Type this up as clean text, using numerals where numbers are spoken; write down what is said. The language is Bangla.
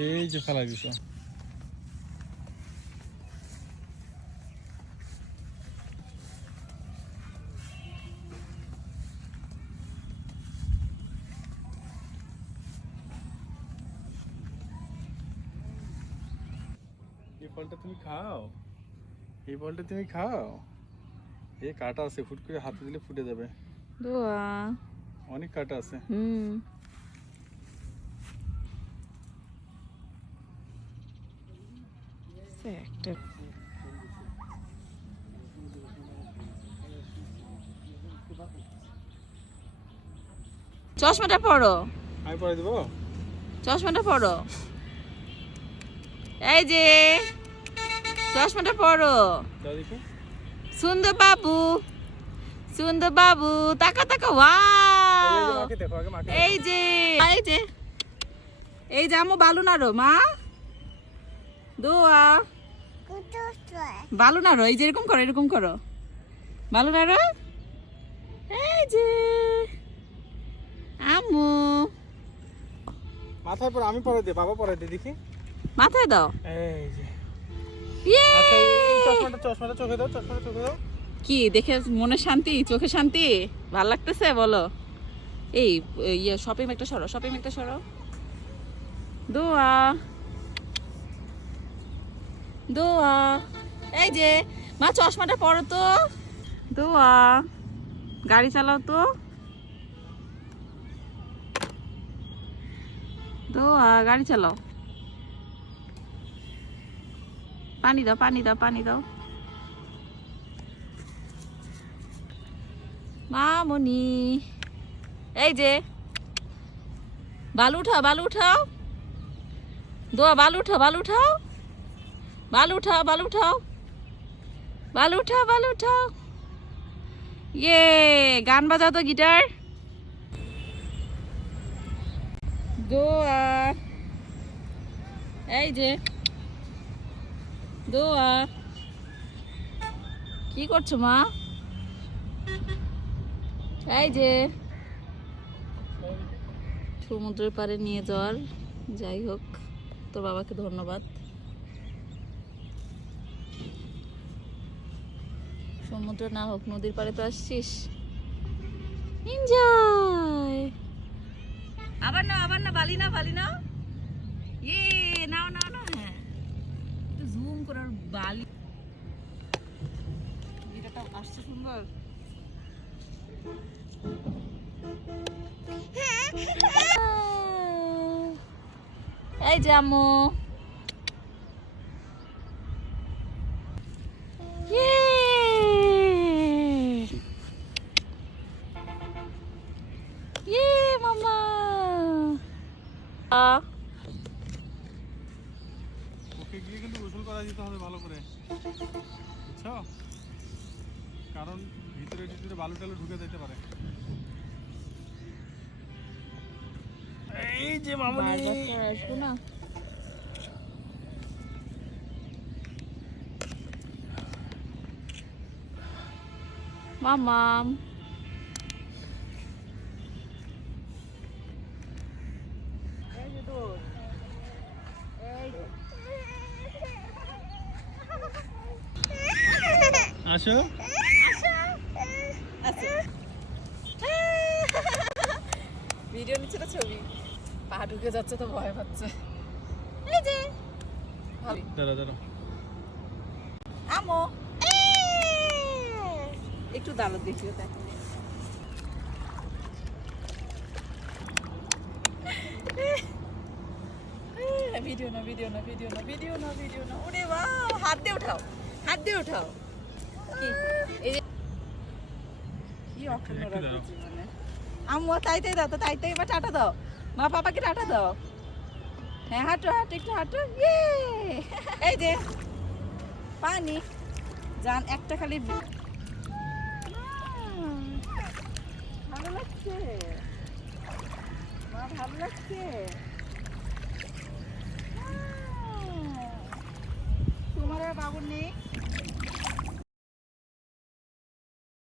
এই যে ফেলাই দিছ। এই ফলটা তুমি খাও, এই ফলটা তুমি খাও। এই কাঁটা আছে, ফুট করে হাতে দিলে ফুটে যাবে। দোয়া অনেক কাঁটা আছে। একটা চশমাটা পরো, আমি পরে দিব। চশমাটা পরো, এই যে চশমাটা পরো। দাও দেখি। সুন্দর বাবু, সুন্দর বাবু, তাকা তাকা, ওয়াও। মাকে দেখো আগে, মাকে। এই যে এই যে এই যে আমু বালু নাড়ো মা, দোয়া বালু নাড়ো, এই যে এরকম করো, এরকম করো, বালু নাড়ো। এই যে আমু মাথায় পরে, আমি পরে দে, বাবা পরে দে দেখি। মাথায় দাও। এই যে ইয়ে! আচ্ছা, এই চশমাটা চোখে দাও, চশমাটা চোখে দাও। কি দেখে মনে শান্তি, চোখে শান্তি, ভাল লাগতেছে বলো? এই ইয়ে শপিং একটা সরো, শপিং একটা সরো। দোয়া দোয়া, এই যে মা চশমাটা পরো তো। দোয়া গাড়ি চালাও তো। দোয়া গাড়ি চালাও। পানি দাও, পানি দাও, পানি দাও। মামনি, এই যে বালু উঠাও, বালু উঠাও। দোয়া বালু উঠাও, বালু উঠাও, বালু উঠাও, বালু উঠাও, বালু উঠাও, বালু উঠাও। ইয়ে গান বাজাও তো, গিটার। দোয়া, এই যে দোয়া, কি করছো মা? এই যে সমুদ্রের পাড়ে নিয়ে যাওয়ার, যাই হোক তোর বাবাকে ধন্যবাদ। সমুদ্র না হোক, নদীর পাড়ে তো আসছিস, এনজয়। আবার না, আবার না, বালি না, বালি না, ইয়ে নাও নাও না। হ্যাঁ একটু জুম করে বালি, এটা আসছে সুন্দর। এই যে আম্মু, ইয়ে ইয়ে মামা। ওকে গিয়ে কিন্তু গোসল করা দিতে হবে ভালো করে, বুঝছো? কারণ ভিতরে ভিতরে বালু টালু ঢুকে যেতে পারে। এই যে মামনি, আসবো না। মামাম আসো। ভিডিও নিচ্ছে না, ছবি। পা ঢুকে যাচ্ছে তো ভয় পাচ্ছে। এই যে দাঁড়া দাঁড়া, আমো একটু দাঁড়া, দেখিও তাকে। ভিডিও না, ভিডিও না, ভিডিও না, ভিডিও না, ভিডিও না। ওরে বাহ, হাত দিয়ে উঠাও, হাত দিয়ে উঠাও। কি এই যে কি অখণ্ড রাখছি মানে। আম্মু তাইতেই দাও তো, তাইতেই এবার টাটা দাও। মা পাপাকে টাটা দাও। হ্যাঁ হাঁটো, হাঁটো, একটু হাঁটো। ইয়ে এই যে পানি যান একটা খালি। ভালো লাগছে মা, ভালো লাগছে। তোমার আর বাবুর নেই?